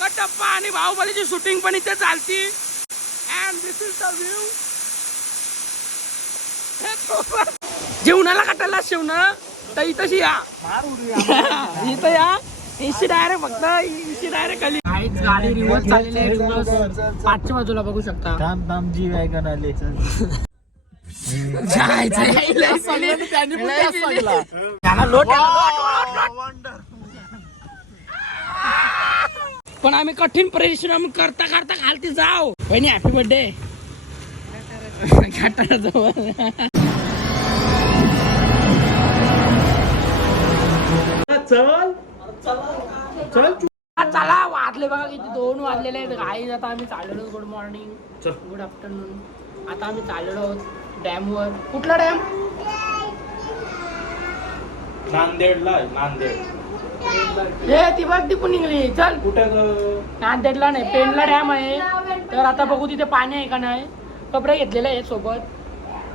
कटप्पा आणि बाहुबलीची शूटिंग पण इथे चालती. And this is the view. जेवणाला कटायला शेवणं तर इथंशी या इथं या. इशी डायरेक्ट फक्त इशी डायरेक्ट खाली गाडी रिवर्स चाललेली आहे. रिवर्स पाठच्या बाजूला बघू शकता. थांब जी वॅगन आले. पण आम्ही कठीण परिश्रम करता करता खालती जाऊ. बहिणी हॅपी बर्थडे. चल चल चला वाजले बघा किती 2 वाजलेले आहेत. काही आता आम्ही चाललेलो. Good morning good afternoon. आता आम्ही चाललेलो आहोत डॅमवर. कुठला डॅम? नांदेडला. नांदेड हे ती बघ ती पण निघली. चल कुठे नांदेडला नाही पेनला डॅम आहे. तर आता बघू तिथे पाणी आहे का नाही. कपडे घेतलेले आहेत सोबत.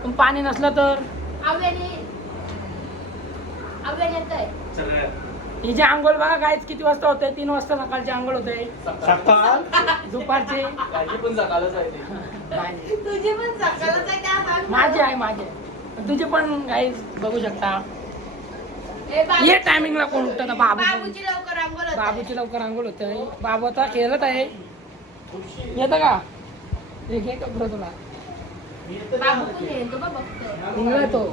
पण पाणी नसलं तर हिचे आंघोळ बघा गायच किती वाजता होते. 3 वाजता सकाळची आंघोळ होते. दुपारची माझी आहे माझी. तुझे पण गाईज बघू शकता. ये टायमिंगला कोण उठतं. बाबूची लवकर आंघोळ होते. बाबू आता खेळत आहे. येतं का घे कपडे तुला तो.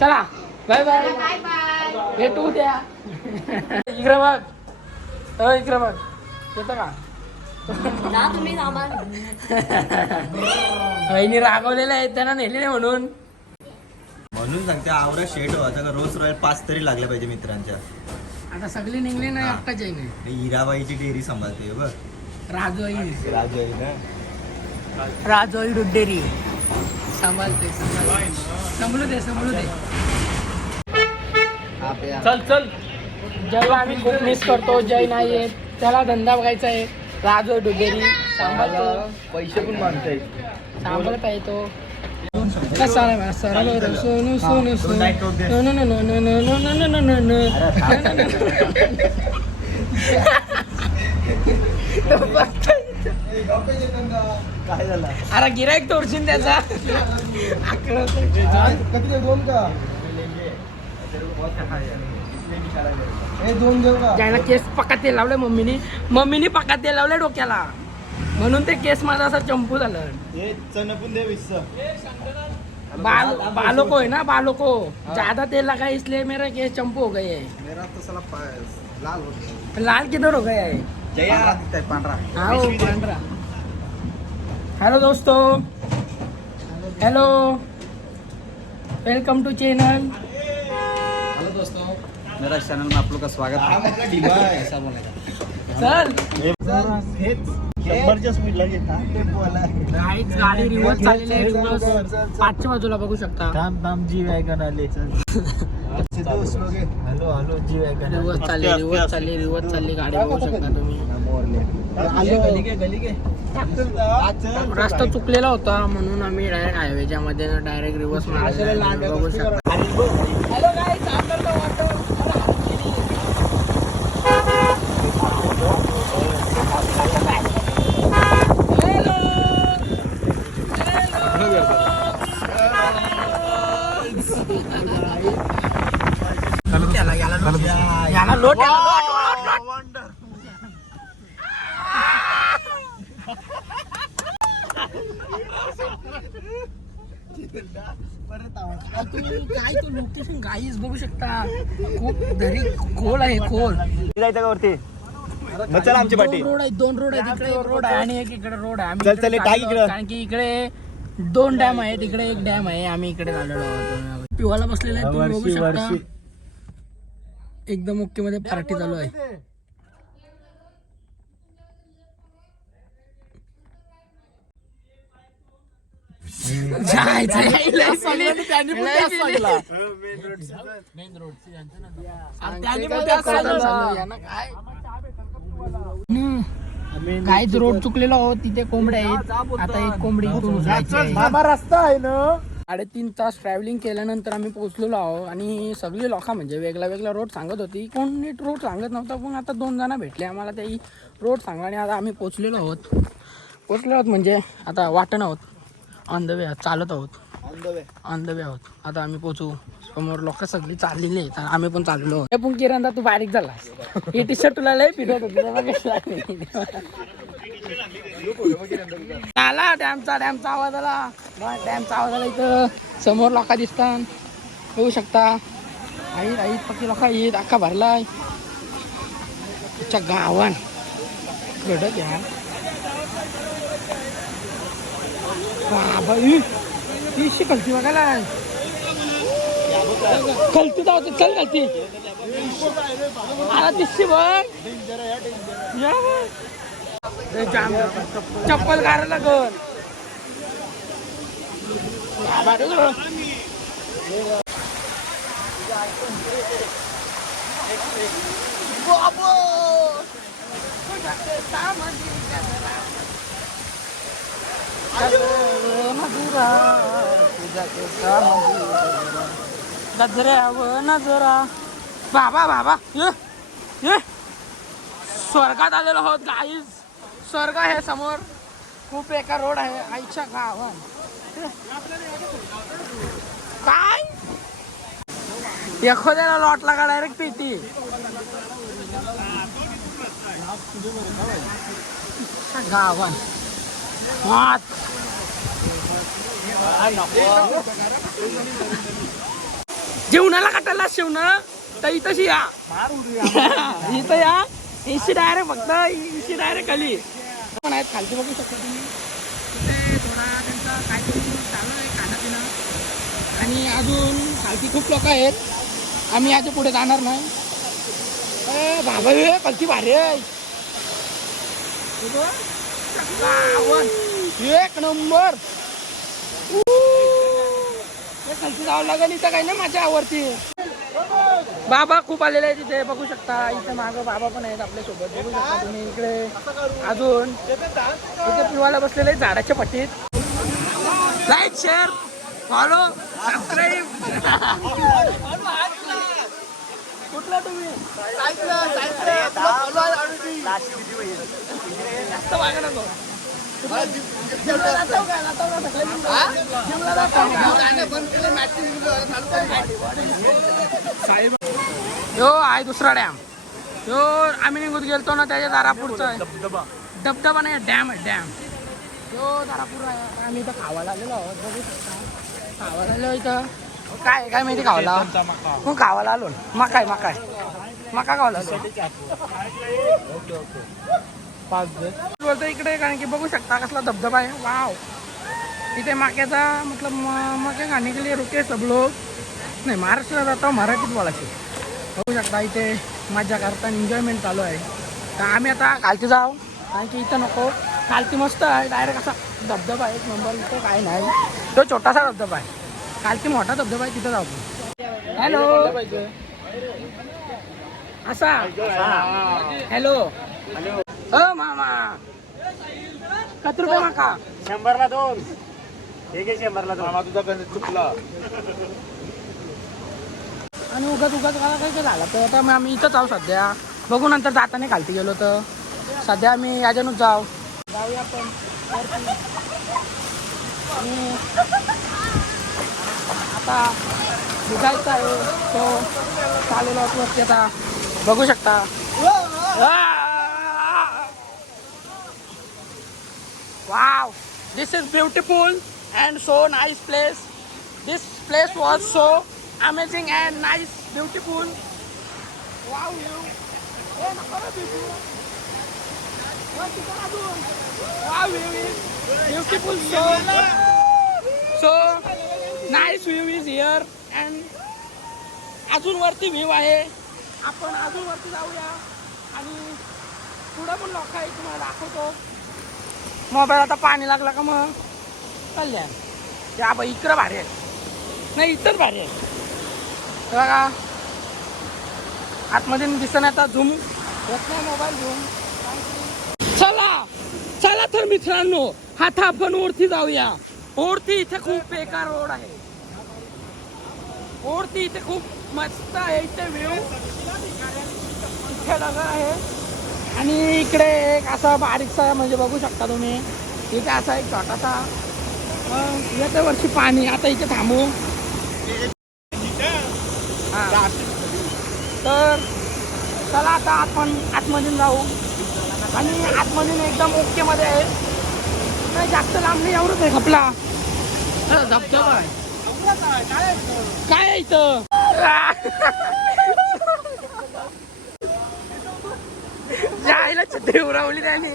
चला बाय बाय. भेटू द्या. इकडे बघ. इकडे बघ. येतं का बहिणी रागवलेल्या आहेत त्यांना नेलेले म्हणून सांगते. आवरा शेट व्हायचा का रोज रॉयल 5 तरी लागल्या पाहिजे मित्रांच्या. आता सगळी निघली नाही. एकटाच आहे नाही. हिराबाईची डेअरी सांभाळते बघ. राजोई ना राजोई दूध डेअरी सांभाळते. सांभाळू दे. चल चल. जयला आम्ही खूप मिस करतो. जय नाही आहे त्याला धंदा बघायचा आहे. राजोई दूध डेअरी सांभाळतो. पैसे पण मागताय. सांभाळत आहे तो. कसा सरळ सोनू सोनू काय झालं? अरे गिराईक तोडशील त्याचा. ज्याला केस पक्का तेल लावले मम्मीने पक्का तेल लावले डोक्याला. म्हणून ते केस माझा असा चंपू झालं. बालों को है ना बालों को ज्यादा तेल लगा इसलिए मेरा केस चंपू हो गए है. मेरा तो साला लाल हो गया. लाल किधर हो गया है? हाँ वो पांडरा. हेलो दोस्तों. Hello welcome to channel. Hello दोस्तों मेरा चैनल में आप लोग का स्वागत है. ऐसा बोलेगा. चल जबरदस्त मिळला गाडी रिवर्स चाललेली आहे. रिवर्स पाठच्या बाजूला बघू शकता. थांब जी वॅगन आले. हॅलो हॅलो जी वॅगन रिवर्स चालली गाडी बघू शकता तुम्ही. रस्ता चुकलेला होता म्हणून आम्ही डायरेक्ट हायवेच्या मध्ये डायरेक्ट रिवर्स मारलेला बघू शकता. Hello guys after the water. याला लोट काय तो लोकेशन गाईस बघू शकता. खूप दरी खोल आहे. खोल जायचं का वरती. चल आमची पाठी. 2 रोड आहेत. इकडे एक रोड आहे आणि एक इकडे रोड आहे. चल चल टाक इकडे. कारण की इकडे 2 डॅम आहेत. इकडे एक डॅम आहे. आम्ही इकडे आलेलो आहोत. पिवाला बसलेला आहे तुम्ही बघू शकता. एकदम ओके मध्ये पार्टी चालू आहे. काहीच रोड चुकलेलो आहोत. तिथे कोंबड्या आहेत. आता एक कोंबडी इथून उचलायची आहे. रस्ता आहे ना 3.5 तास ट्रॅव्हलिंग केल्यानंतर आम्ही पोहोचलेलो आहोत आणि सगळी लोक म्हणजे वेगळा वेगळा रोड सांगत होती. कोण नीट रोड सांगत नव्हता, पण आता 2 जण भेटले आम्हाला त्याही रोड सांगा आणि आता आम्ही पोहोचलेलो आहोत म्हणजे आता वाटण आहोत, ऑन द वे चालत आहोत, ऑन द वे आहोत. आता आम्ही पोहोचू. समोर लोक सगळी चाललेली आहेत, आम्ही पण चाललो आहोत. पण किरणदा तू बारीक झाला, हे टी शर्ट तुला लय फिरत होती आला डॅमचा आवाज आला. डॅमचा आवाज आला. इथं समोर लोक दिसतात, बघू शकता. आई पक्की लोक येत अख्खा भरलाय गावान घडत या बाबा. ती कलती बघायला कलती जाऊ चल कलती आता दिसते बघ. चप्पल काढायला लागल. गजऱ्यावर नजरा बाबा ये स्वर्गात आलेलो आहोत गाईज. स्वर्ग आहे समोर. खूप एका रोड आहे आईच्या गावात. काय एखाद्याला लॉटला का डायरेक्ट पेटी गावात. जेवणाला कटायला शेवणं तर इथंशी या इथं या. इशी डायरेक्ट फक्त इशी डायरेक्ट खाली पण आहेत. खालती बघू शकता तुम्ही. तिथे थोडा त्यांचा काहीतरी चालू आहे खाणंपिणं आणि अजून खालती खूप लोक आहेत. आम्ही याच्या पुढे जाणार नाही. बाबा खालती भारी आहे. एक नंबर. खालती जावं लागेल. इथं काही नाही माझ्या आवडती. बाबा खूप आलेले आहे तिथे बघू शकता. इथे मागं बाबा पण आहेत आपल्या सोबत बघू शकता तुम्ही. इकडे अजून इथे पिवायला बसलेले आहेत झाडाच्या पट्टीत. Like share follow subscribe. कुठला तुम्ही जास्त मागे नको. यो आहे दुसरा डॅम. यो आम्ही निघून गेलतो ना त्याच्या दारापूरचा आहे. धबधबा नाही डॅम आहे डॅम. यो दारापूर आहे. आम्ही इथं खावायला आलेलो आहोत बघू शकता. खावायला आलो इथं काय माहिती खावायला. मग खावायला आलो मका खावायला आलो. बोलतो इकडे कारण की बघू शकता कसला धबधबा आहे. वाव. इथे माक्याचा मतलब मके खाने के लिए रुके सब लोग. नाही महाराष्ट्रात जातो मराठीत बोलायचे. बघू शकता इथे मजा करता एन्जॉयमेंट चालू आहे. तर आम्ही आता खालती जाऊ कारण की इथं नको. खालती मस्त आहे डायरेक्ट असा धबधबा आहे एक नंबर. इथं काय नाही. तो छोटासा धबधबा आहे. खालती मोठा धबधबा आहे तिथं जाऊ. हॅलो असा हॅलो मामा किती रुपये माका. 100ला 2. ठीक आहे 100ला 2. मामा तुझा गणित चुकला. आणि उगाच मला काही झालं तर आता मग आम्ही इथंच आहो सध्या. बघू नंतर जाताना खालती गेलो तर. सध्या आम्ही याच्यानंच जाऊया आपण. आणि आता निघायचं आहे तो चाललेलो वरती आता बघू शकता. Wow, this is beautiful and so nice place. This place was so amazing and nice, beautiful. Wow, you. Wow, view is beautiful. So nice view is here and अजून वरती व्ह्यू आहे. आपण अजून वरती जाऊया आणि पुढे पण लोक आहे तुम्हाला दाखवतो. मोबाईल आता पाणी लागला का मग कल्याण. या बाई इकडं भारी आहे. नाही इथंच भारी आहे बघा. आतमध्ये दिसत नाही आता. झूम येत नाही मोबाईल झूम. चला तर मित्रांनो आता आपण वरती जाऊया. ओरती इथे खूप बेकार रोड आहे. ओरती इथे खूप मस्त आहे. इथे व्ह्यू इथे डगर आहे आणि इकडे एक असा बारीकसा म्हणजे बघू शकता तुम्ही इथे असा एक छोटासा याच्या वरची पाणी. आता इथे थांबू. हा. तर चला आता आपण आतमधून जाऊ आणि आतमधून एकदम ओके मध्ये आहे. नाही जास्त लांब नाही, एवढंच आहे खपला. धबधबा आहे काय आहे इथं. जायला छत्री उरावली त्याने.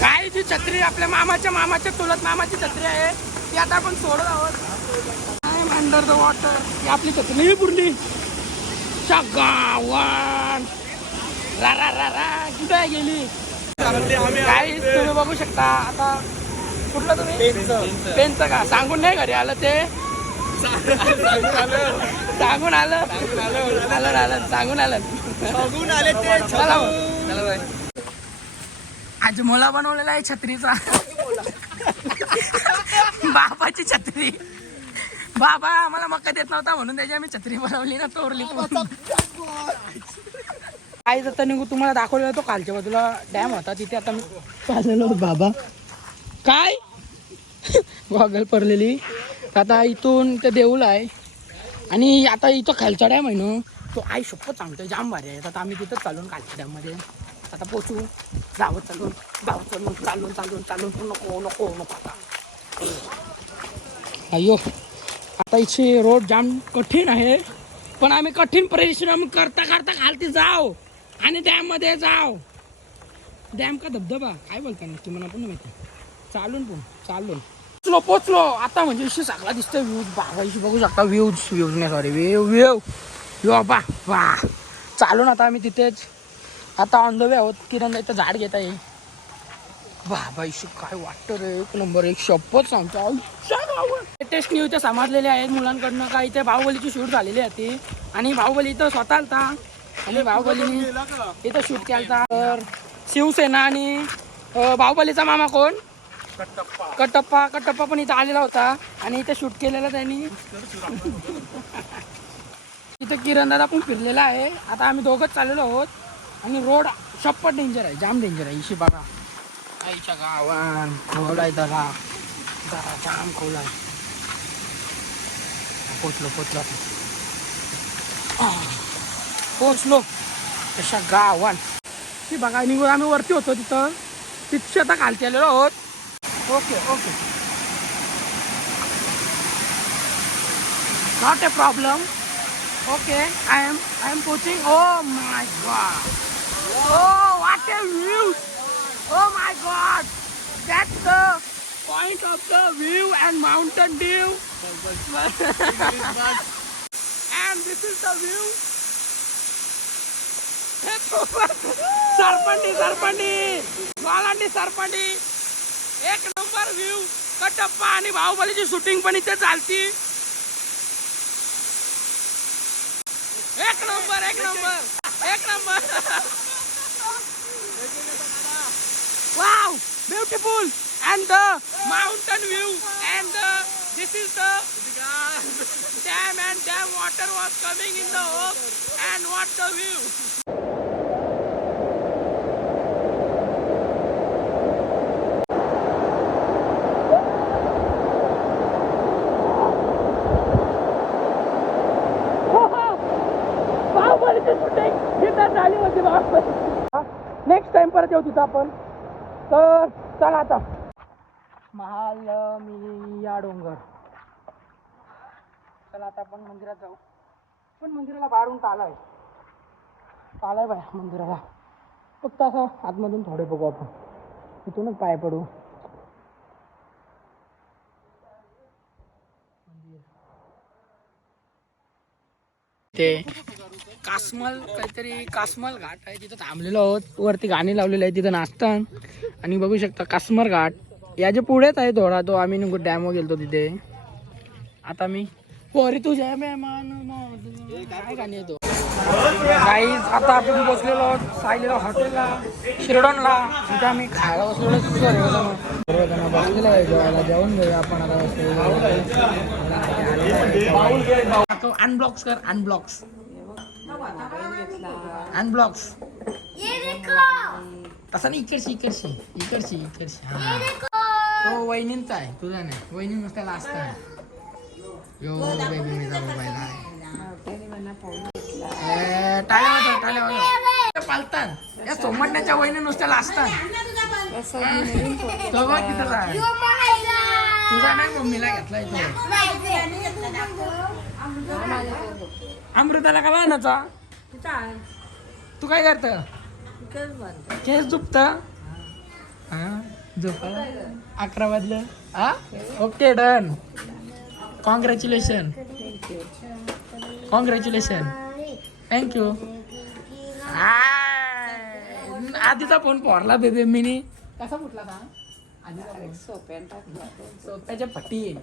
काय जी छत्री आपल्या मामाच्या चुलत मामाची छत्री आहे ती आता आपण सोडत आहोत. अंडर द वॉटर ही आपली छत्री नाही पुरली. गावान रा रा रा रा कुठे गेली. काय तुम्ही बघू शकता. आता कुठलं तुम्ही पेनचं का सांगून नाही घरी आलं ते. सांगून आलं सांगून आलं. आज मोला बनवलेला आहे छत्रीचा. बाबाची छत्री. बाबा आम्हाला मका देत नव्हता म्हणून त्याची आम्ही छत्री बनवली ना तोरली. काय जाता निघू तुम्हाला दाखवलेला तो कालच्या बाजूला डॅम होता तिथे आता मी चाललेलो बाबा. काय गॉगल पडलेली. आता इथून ते देऊळ आहे आणि आता इथं खालचा डॅम आहे ना तो आई शपथ सांगतोय जाम भारी आहे. आता आम्ही तिथं चालून खालच्या डॅममध्ये आता पोचू. जावं चालून नको नको नको आता. अय्यो आता इथे रोड जाम कठीण आहे पण आम्ही कठीण परिश्रम करता खालती जाऊ आणि डॅम मध्ये जाऊ. डॅम का धबधबा काय बोलता ना तुम्हाला पण माहिती. चालून पोचलो आता म्हणजे इशी सगळा दिसतोय व्ह्यूज. बाबा इशी बघू शकता व्ह्यूज नाही सॉरी व्ह्यू बाबा वा. चालून आता आम्ही तिथेच आता ऑन द वे आहोत. किरण इथं झाड घेत आहे. बाबा इशी काय वाटतं रे एक नंबर. एक शपथ सांगतो लेटेस्ट न्यूज इथे समजलेले आहेत मुलांकडनं का इथे बाहुबलीची शूट झालेली होती आणि बाहुबली इथं स्वतः आलता आणि बाहुबलीने इथं शूट केलता. तर शिवसेना आणि बाहुबलीचा मामा कोण कटप्पा पण इथं आलेला होता आणि इथे शूट केलेलं त्यांनी. इथं किरण दादा पण फिरलेला आहे. आता आम्ही दोघंच चाललेलो आहोत आणि रोड शप्पट डेंजर आहे जाम डेंजर आहे. इशी बघा आईच्या गावान खोलाय जरा जाम खोलाय. पोचलो तशा गावान. ती बघा निघून आम्ही वरती होतो तिथे आता खालती आलेलो आहोत. Okay not a problem. Okay I am poaching. Oh my god. Oh, what a view! Oh my God! That's the point of the view and mountain view. And this is the view. सरपंडी एक number view. Kattappa आणि बाहुबलीची shooting पण इथे चालती. एक number. Wow, beautiful, and the mountain view, and this is the dam, and dam water was coming in the home, and what the view. Next time परत येऊ तिथं आपण. तर चला आता महालमिया डोंगर. चला आता आपण मंदिरात जाऊ. पण मंदिराला बाहेरून तालाय बाय मंदिराला. फक्त असं आतमधून थोडे बघू आपण. इथूनच पाय पडू. ते कासमल घाट आहे तिथं थांबलेलो आहोत. वरती गाणी लावलेली आहे तिथं नाचतात आणि बघू शकता कासमर घाट याच्या पुढेच आहे थोडा. तो आम्ही डॅमवर गेलतो तिथे. आता मी पोरी तुझ्या मेहमान काय गाणी येतो गाईज आता आपण बसलेलो आहोत सायलीला हॉटेलला शिरडॉनला. तिथे आम्ही खायला बसलेलो सर्वजण बसलेलं आहे जेवायला. जेवण घेऊया आपण आता बसलेलो. अनब्लॉक्स कर अनब्लॉक्स अनब्लॉक्स. तसा नाही इकडची इकडची इकडची इकडची. हा तो वहिनींचा आहे तुझा नाही. वहिनी नुसत्या लास्ट आहे. यो बेबी मी जाऊ पाहिला टाळ्या पालतात या सोमण्याच्या वहिनी नुसत्या लाजतात. तो बघ तिथं आहे. तुझा नाही मम्मीला घेतलाय तो. अमृताला का लहानाचा तू काय करत केस झुपत झोपाला 11 वाजलं. हा okay done. Congratulation congratulation thank you. आधीचा फोन पोरला बेबी मिनी कसा फुटला का सोप्याच्या पट्टी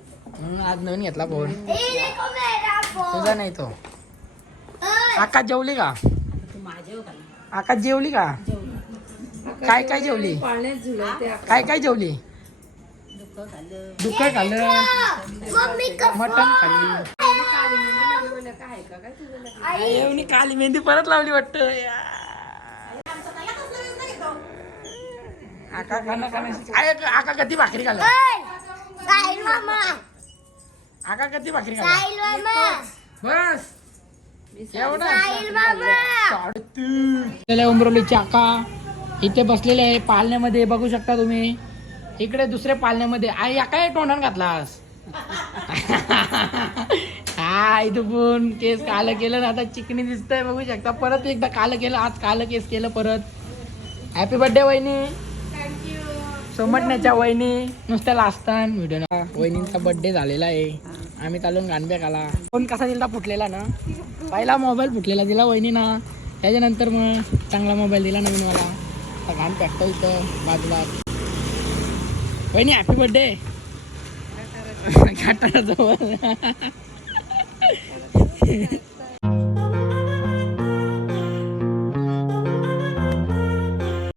आज नवीन घेतला फोन. तुझा नाही तो. आकाश जेवली का आकाश जेवली का काय काय जेवली काय काय जेवली. दुःख खाल्लं मटण खाल्ली. एवढी काली मेहंदी परत लावली वाटत. आका खाना खाना आका कधी भाकरी खाल्ला आका कधी भाकरी खाल्ला बस एवढं. उमरवलीची आका इथे बसलेले आहे पालण्यामध्ये बघू शकता तुम्ही. इकडे दुसऱ्या पालण्यामध्ये आई काय तोंडात घातलास. हा इथं पण केस कालं केलं ना आता चिकनी दिसतंय बघू शकता. परत एकदा कालं केलं आज कालं केस केलं परत. हॅपी बर्थडे वहिनी. सोमटण्याच्या वहिनी नुसत्या लाजतात व्हिडिओ. वहिनींचा बर्थडे झालेला आहे. आम्ही चालून गाणब्या खाला. फोन कसा दिला फुटलेला ना. पहिला मोबाईल फुटलेला दिला वहिनी ना. त्याच्यानंतर मग चांगला मोबाईल दिला नवीन मला. आता घाण पॅकतो इथं बाजूला. वहिनी हॅपी बर्थडे. घाटाला जवळ